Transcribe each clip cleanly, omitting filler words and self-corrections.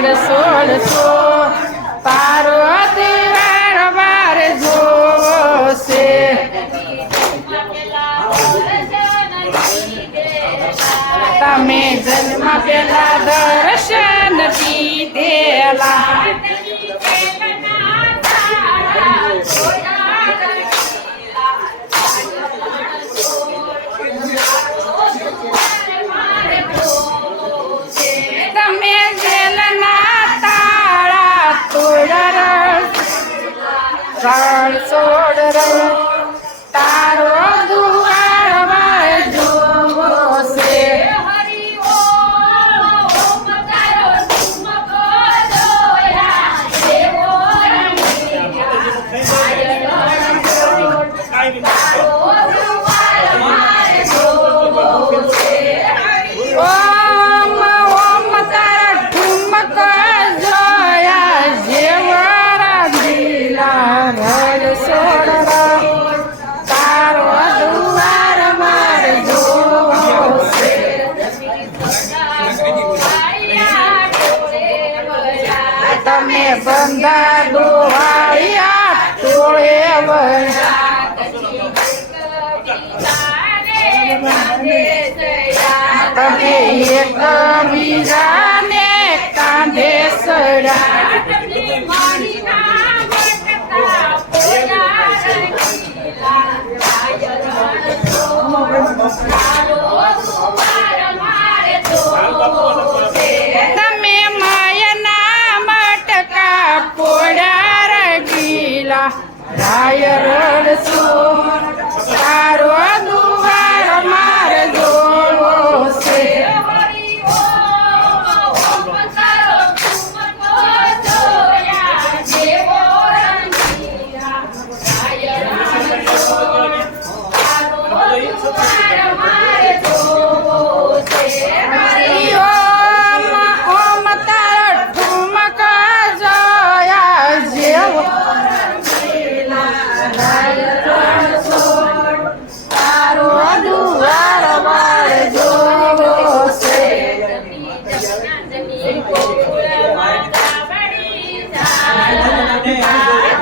સોળસો પાર્વતી વારંવાર જોશે તમે જન્મ પેલા દર્શન દીધેલા તમે જેલના તાળા તોડર રણ છોડ તારો દુવાર જોવો છે તમે બંધા ડોહાળિયા ટોળે તમે એક બીજાને કાંધે સડા તમે માયના મટકા પોડા રગીલા રાય રડસો તારો દુવાર માર જોવો છે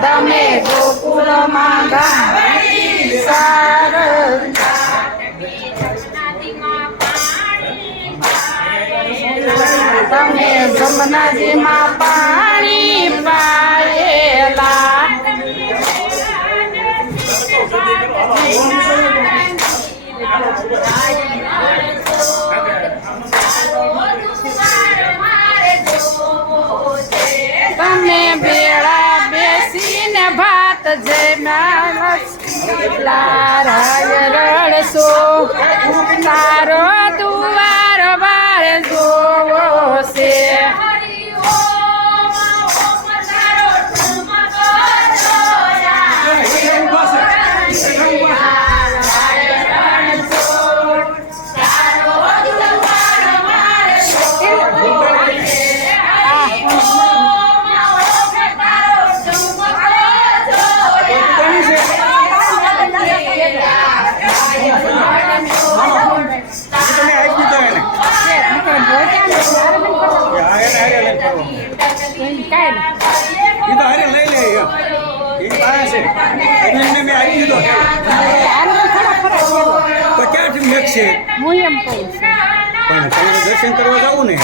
તમે ગોકુળમાં ગાડી સાર તમે જમનાજીમાં પાણી પાયેલા તમે બેડા બેસીને ભાત જમ્યા રાય રડશો તારો દુવાર વાર જોવો છે દર્શન કરવા જવું ને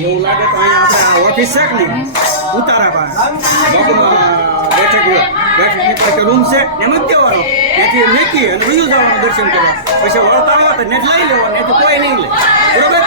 એવું લાગે તો અહીંયા આપણે ઓફિસ છે ને ઉતારા બેઠક રૂમ છે એમ જ દેવાનો ત્યાંથી લેખી અને બીજું જવાનું દર્શન કરવા પછી વળતા આવ્યા તો નેટ લઈ લેવાનું કોઈ નહીં લે બરોબર